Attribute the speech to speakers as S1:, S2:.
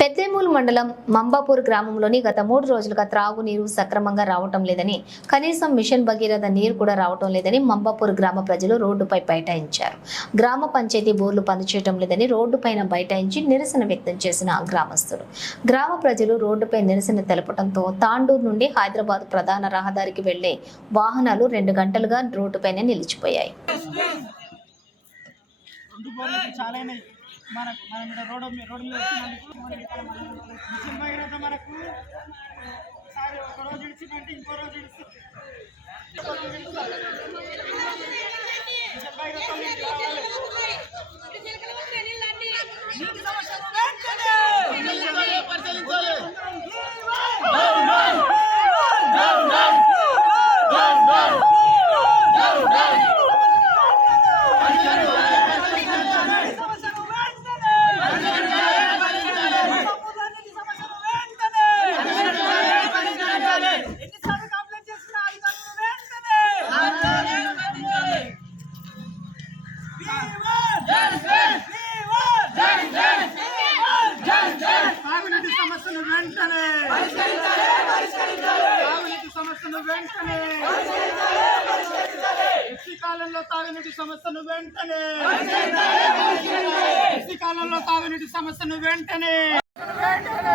S1: పెద్దేమూలు మండలం మంబాపూర్ గ్రామంలోని గత మూడు రోజులుగా త్రాగునీరు సక్రమంగా రావటం లేదని కనీసం మిషన్ భగీరథ నీరు కూడా రావటం లేదని మంబాపూర్ గ్రామ ప్రజలు రోడ్డుపై బైఠాయించారు. గ్రామ పంచాయతీ బోర్లు పనిచేయటం లేదని రోడ్డుపైన బైఠాయించి నిరసన వ్యక్తం చేసిన గ్రామస్తులు. గ్రామ ప్రజలు రోడ్డుపై నిరసన తెలపడంతో తాండూరు నుండి హైదరాబాద్ ప్రధాన రహదారికి వెళ్ళే వాహనాలు రెండు గంటలుగా రోడ్డుపైనే నిలిచిపోయాయి.
S2: అయినాయి మన మీద రోడ్డు రోడ్డు మీద వచ్చినందుకు మనకు ఒకసారి ఒక రోజు ఇడిచిందంటే ఇంకో రోజు ఇడుస్తుంది. నీటి సమస్యను తాగునీటి సమస్యను వెంటనే తాగునీటి సమస్యను వెంటనే ఎస్సీ కాలంలో తాగునీటి సమస్యను వెంటనే ఎస్సీ కాలంలో తాగునీటి సమస్యను వెంటనే
S3: ఆ,